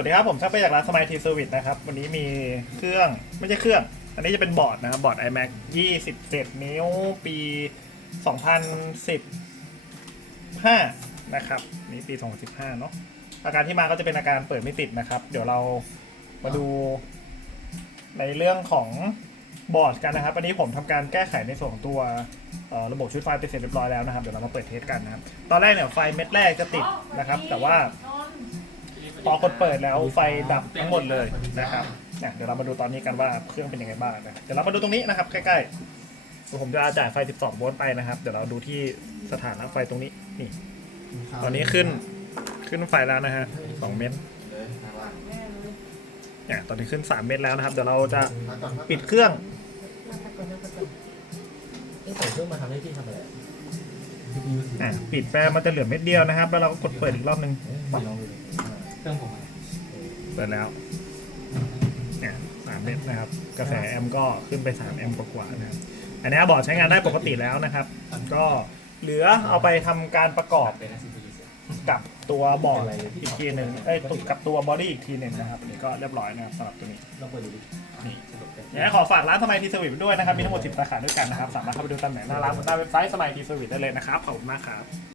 วัสดีครับ ผมชักไปจากร้านสมัยทีเซอร์วิสนะครับ วันนี้มีเครื่องไม่ใช่เครื่อง อันนี้จะเป็นบอร์ดนะครับ บอร์ด iMac 27 นิ้ว ปี 2015 นะครับ นี่ปี 2015 เนาะอาการที่มาก็จะเป็นอาการเปิดไม่ติดนะครับ เดี๋ยวเรามาดูในเรื่องของบอร์ดกันนะครับวันนี้ผมทำการแก้ไขในส่วนของตัวระบบชุดไฟไปเสร็จเรียบร้อยแล้วนะครับ เดี๋ยวเรามาเปิดเทสกันนะครับ ตอนแรกเนี่ยไฟเม็ดแรกจะติดนะครับ แต่ว่า พอกดเปิดแล้วไฟดับทั้งหมดเลยนะครับเนี่ยเดี๋ยวเรามาดูตอนนี้กันว่าเครื่องเป็นยังไงบ้างนะเดี๋ยวเรามาดูตรงนี้นะครับใกล้ๆเดี๋ยวผมจะจ่ายไฟ 12 โวลต์ไปนะครับ เดี๋ยวเราดูที่สถานะไฟตรงนี้นี่ ตอนนี้ขึ้นขึ้นไฟแล้วนะฮะ2เมตรเนี่ยตอนนี้ขึ้น 3 เมตรแล้วนะครับ เดี๋ยวเราจะปิดเครื่องนี่ใส่เครื่องมาทำได้ที่ทำอะไรอะปิดแปรมันจะเหลือเม็ดเดียวนะครับ แล้วเราก็กดเปิดอีกรอบนึงมาลองดู เครื่องผมเปิดแล้วเนี่ยสามเมตรนะครับ กระแสแอมป์ก็ขึ้นไป3แอมป์กว่าๆนะครับ อันนี้บอร์ดใช้งานได้ปกติแล้วนะครับ ก็เหลือเอาไปทำการประกอบเป็นซีพีเสียกับตัวบอร์ดอีกทีหนึ่งเอ้ยกับตัวบอดี้อีกทีหนึ่งนะครับนี่ก็เรียบร้อยนะครับสำหรับตัวนี้ ลองเปิดดูดินี่ อยากให้ขอฝากร้านสมัยทีสวิตด้วยนะครับ มีทั้งหมด 10 สาขาด้วยกันนะครับ สามารถเข้าไปดูตำแหน่งหน้าร้านบนใต้เว็บไซต์สมัยทีสวิตได้เลยนะครับ ขอบคุณมากครับ